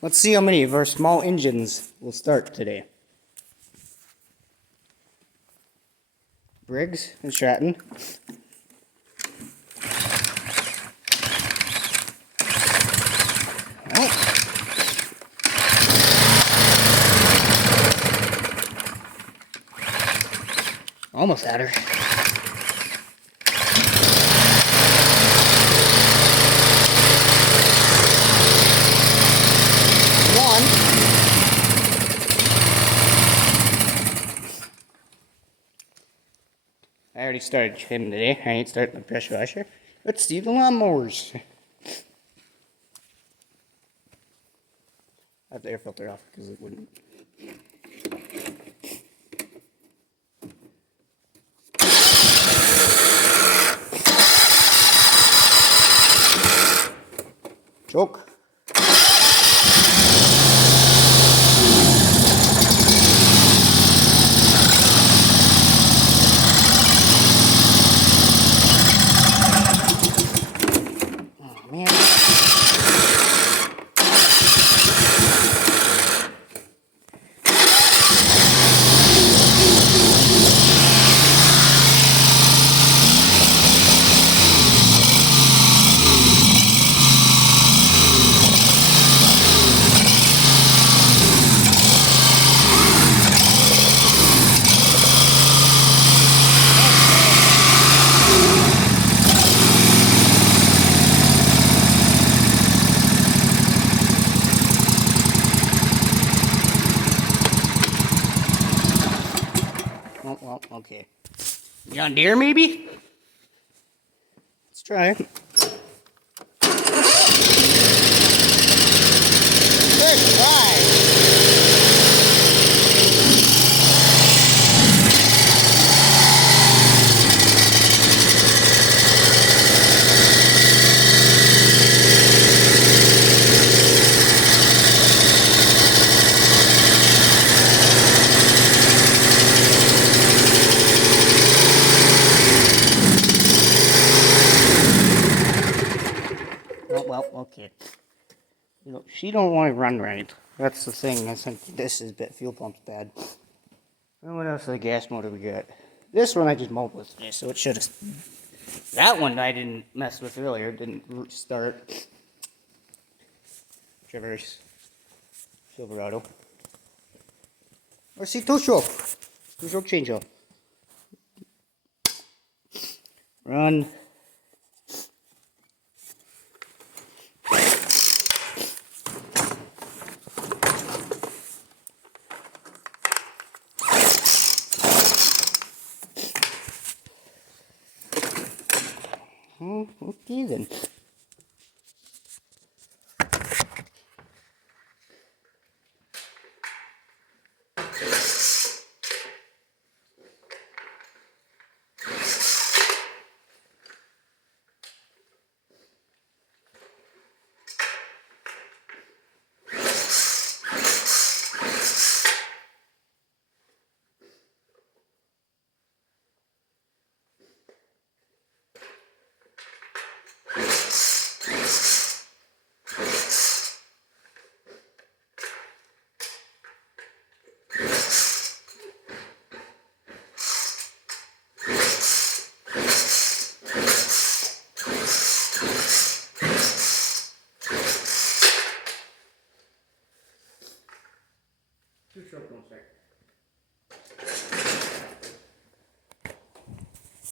Let's see how many of our small engines will start today. Briggs and Stratton. Almost had her. One. I already started trimming today. I ain't starting the pressure washer. Let's see the lawnmowers. I have the air filter off because it wouldn't. Choke. Oh man. Oh, well, okay. John Deere, maybe? Let's try it. Good try. Oh, well, okay. You know, she don't want to run right. That's the thing. I think this is bit fuel pump's bad. And what else? The gas motor we got. This one I just mowed with today, so it should have. That one I didn't mess with earlier. Didn't start. Traverse Silverado. Or see two-stroke. Two-stroke changeoff. Run. Oh, okay then. Two-stroke won't start.